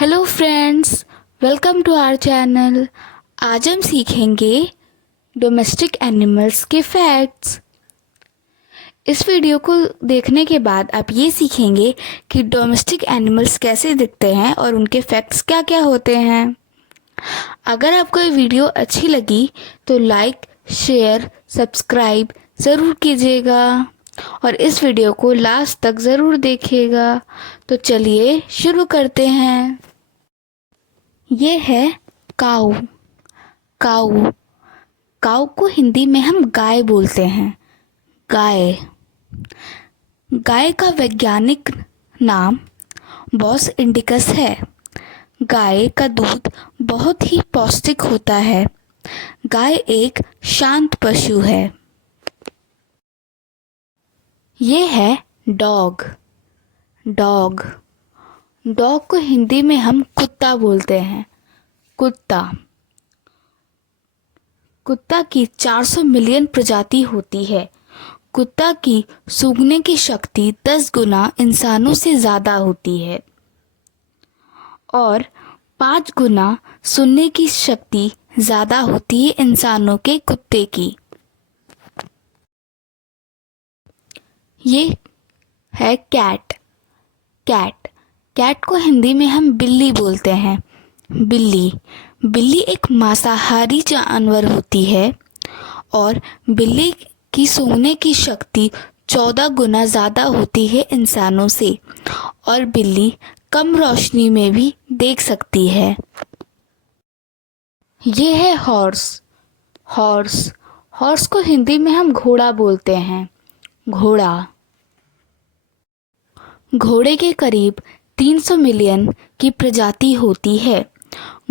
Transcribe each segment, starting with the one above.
Hello friends, welcome to our channel. आज हम सीखेंगे डोमेस्टिक एनिमल्स के फैक्ट्स। इस वीडियो को देखने के बाद आप ये सीखेंगे कि डोमेस्टिक एनिमल्स कैसे दिखते हैं और उनके फैक्ट्स क्या क्या होते हैं। अगर आपको ये वीडियो अच्छी लगी तो लाइक, शेयर, सब्सक्राइब ज़रूर कीजिएगा और इस वीडियो को लास्ट तक ज़रूर देखिएगा। तो चलिए शुरू करते हैं। ये है काऊ। काऊ काऊ को हिंदी में हम गाय बोलते हैं। गाय गाय का वैज्ञानिक नाम बॉस इंडिकस है। गाय का दूध बहुत ही पौष्टिक होता है। गाय एक शांत पशु है। ये है डॉग। डॉग डॉग को हिंदी में हम कुत्ता बोलते हैं। कुत्ता कुत्ता की 400 मिलियन प्रजाति होती है। कुत्ता की सूंघने की शक्ति 10 गुना इंसानों से ज़्यादा होती है और 5 गुना सुनने की शक्ति ज़्यादा होती है इंसानों के कुत्ते की। ये है कैट। कैट कैट को हिंदी में हम बिल्ली बोलते हैं। बिल्ली बिल्ली एक मांसाहारी जानवर होती है और बिल्ली की सूंघने की शक्ति 14 गुना ज़्यादा होती है इंसानों से और बिल्ली कम रोशनी में भी देख सकती है। ये है हॉर्स। हॉर्स हॉर्स को हिंदी में हम घोड़ा बोलते हैं। घोड़ा घोड़े के करीब 300 मिलियन की प्रजाति होती है।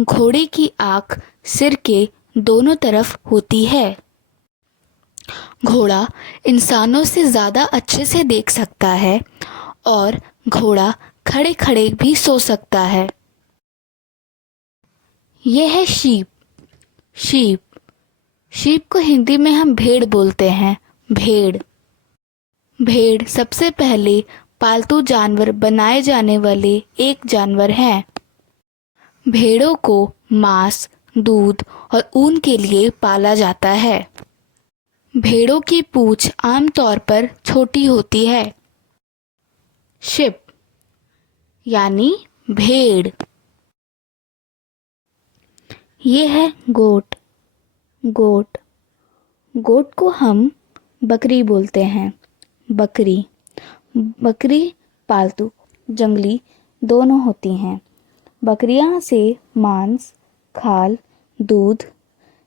घोड़े की आँख सिर के दोनों तरफ होती है। घोड़ा इंसानों से ज़्यादा अच्छे से देख सकता है और घोड़ा खड़े खड़े भी सो सकता है। यह है शीप। शीप शीप को हिंदी में हम भेड़ बोलते हैं। भेड़ भेड़ सबसे पहले पालतू जानवर बनाए जाने वाले एक जानवर हैं। भेड़ों को मांस, दूध और ऊन के लिए पाला जाता है। भेड़ों की पूंछ आमतौर पर छोटी होती है। शिप यानी भेड़। ये है गोट। गोट गोट को हम बकरी बोलते हैं। बकरी बकरी पालतू, जंगली दोनों होती हैं। बकरियां से मांस, खाल, दूध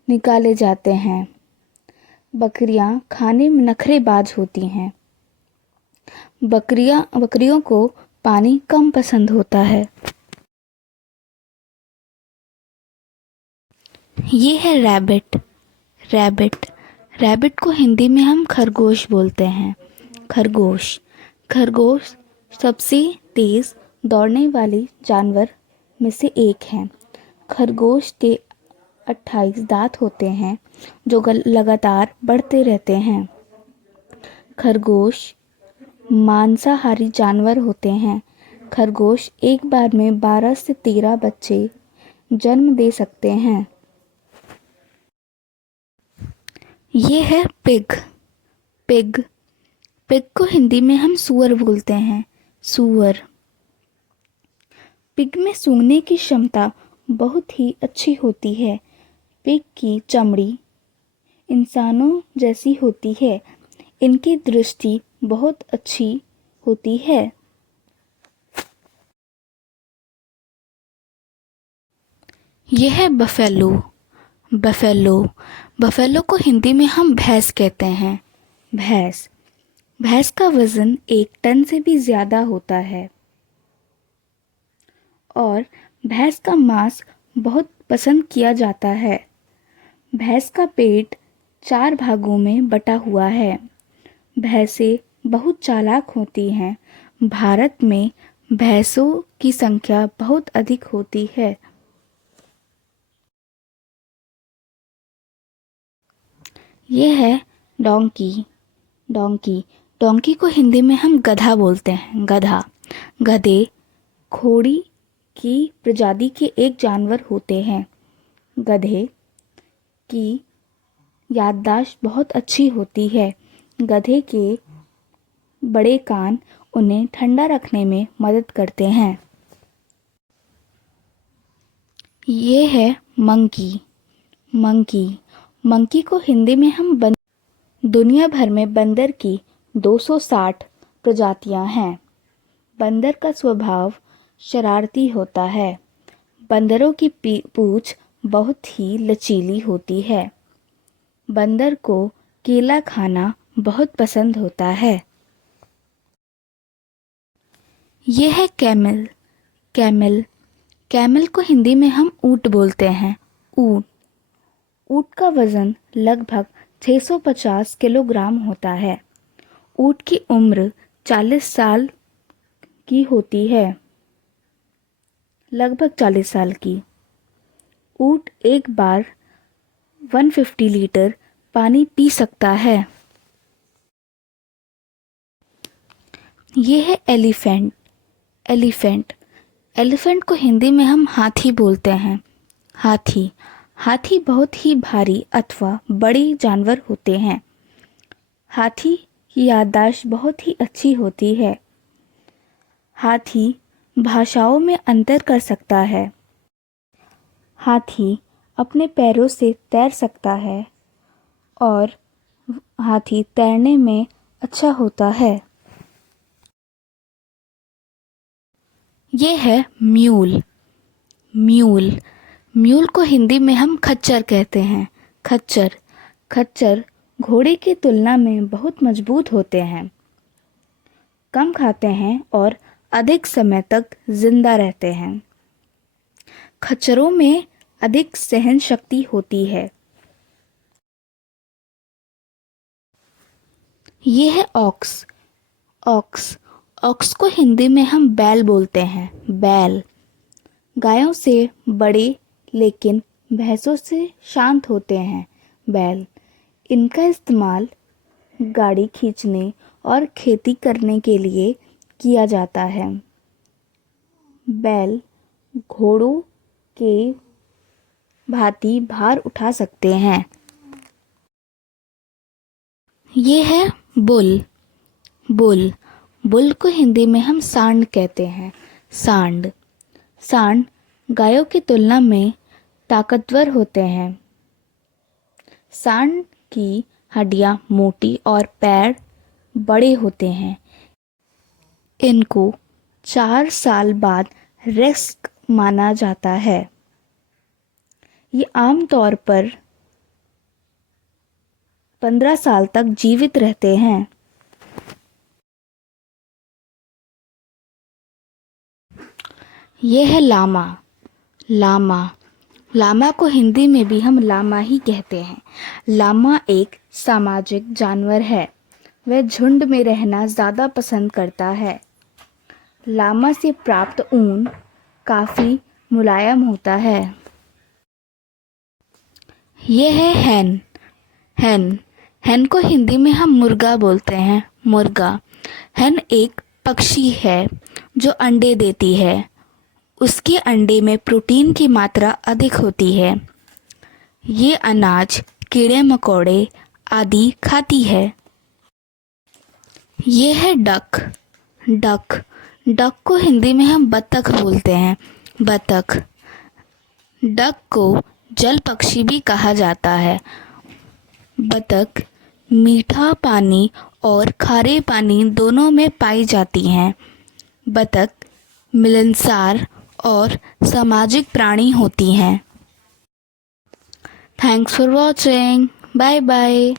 निकाले जाते हैं। बकरियां खाने में नखरेबाज होती हैं। बकरियों को पानी कम पसंद होता है। ये है रैबिट। रैबिट रैबिट को हिंदी में हम खरगोश बोलते हैं। खरगोश खरगोश सबसे तेज दौड़ने वाले जानवर में से एक है। खरगोश के 28 दांत होते हैं जो लगातार बढ़ते रहते हैं। खरगोश मांसाहारी जानवर होते हैं। खरगोश एक बार में 12 से 13 बच्चे जन्म दे सकते हैं। ये है पिग। पिग पिग को हिंदी में हम सूअर बोलते हैं। सूअर पिग में सूंघने की क्षमता बहुत ही अच्छी होती है। पिग की चमड़ी इंसानों जैसी होती है। इनकी दृष्टि बहुत अच्छी होती है। यह है बफेलो। बफेलो बफेलो को हिंदी में हम भैंस कहते हैं। भैंस भैंस का वजन 1 टन से भी ज़्यादा होता है और भैंस का मांस बहुत पसंद किया जाता है। भैंस का पेट 4 भागों में बटा हुआ है। भैंसें बहुत चालाक होती हैं। भारत में भैंसों की संख्या बहुत अधिक होती है। यह है डोंकी। डोंकी डोंकी को हिंदी में हम गधा बोलते हैं। गधा गधे घोड़ी की प्रजाति के एक जानवर होते हैं। गधे की याददाश्त बहुत अच्छी होती है। गधे के बड़े कान उन्हें ठंडा रखने में मदद करते हैं। ये है मंकी। मंकी मंकी को हिंदी में हम दुनिया भर में बंदर की 260 प्रजातियां हैं। बंदर का स्वभाव शरारती होता है। बंदरों की पूंछ बहुत ही लचीली होती है। बंदर को केला खाना बहुत पसंद होता है। यह है कैमल। कैमल कैमल को हिंदी में हम ऊंट बोलते हैं। ऊंट ऊंट का वज़न लगभग 650 किलोग्राम होता है। ऊंट की उम्र 40 साल की होती है, लगभग 40 साल की। ऊंट एक बार 150 लीटर पानी पी सकता है। यह है एलिफेंट। एलिफेंट एलिफेंट को हिंदी में हम हाथी बोलते हैं। हाथी हाथी बहुत ही भारी अथवा बड़े जानवर होते हैं। हाथी की याददाश्त बहुत ही अच्छी होती है। हाथी भाषाओं में अंतर कर सकता है। हाथी अपने पैरों से तैर सकता है और हाथी तैरने में अच्छा होता है। ये है म्यूल। म्यूल म्यूल को हिंदी में हम खच्चर कहते हैं। खच्चर खच्चर घोड़े की तुलना में बहुत मजबूत होते हैं, कम खाते हैं और अधिक समय तक जिंदा रहते हैं। खच्चरों में अधिक सहन शक्ति होती है। ये है ऑक्स। ऑक्स ऑक्स को हिंदी में हम बैल बोलते हैं। बैल गायों से बड़े लेकिन भैंसों से शांत होते हैं। बैल इनका इस्तेमाल गाड़ी खींचने और खेती करने के लिए किया जाता है। बैल घोड़ों के भांति भार उठा सकते हैं। ये है बुल। बुल बुल को हिंदी में हम सांड कहते हैं। सांड सांड गायों की तुलना में ताकतवर होते हैं। सांड की हड्डियां मोटी और पैर बड़े होते हैं। इनको 4 साल बाद रेस्ट माना जाता है। ये आमतौर पर 15 साल तक जीवित रहते हैं। यह है लामा। लामा लामा को हिंदी में भी हम लामा ही कहते हैं। लामा एक सामाजिक जानवर है। वह झुंड में रहना ज़्यादा पसंद करता है। लामा से प्राप्त ऊन काफ़ी मुलायम होता है। यह है हैन। हैन हैन को हिंदी में हम मुर्गा बोलते हैं। मुर्गा हैन एक पक्षी है जो अंडे देती है। उसके अंडे में प्रोटीन की मात्रा अधिक होती है। ये अनाज, कीड़े मकोड़े आदि खाती है। ये है डक। डक डक को हिंदी में हम बतख बोलते हैं। बतख डक को जल पक्षी भी कहा जाता है। बतख मीठा पानी और खारे पानी दोनों में पाई जाती हैं। बतख मिलनसार और सामाजिक प्राणी होती हैं। Thanks for watching. Bye bye.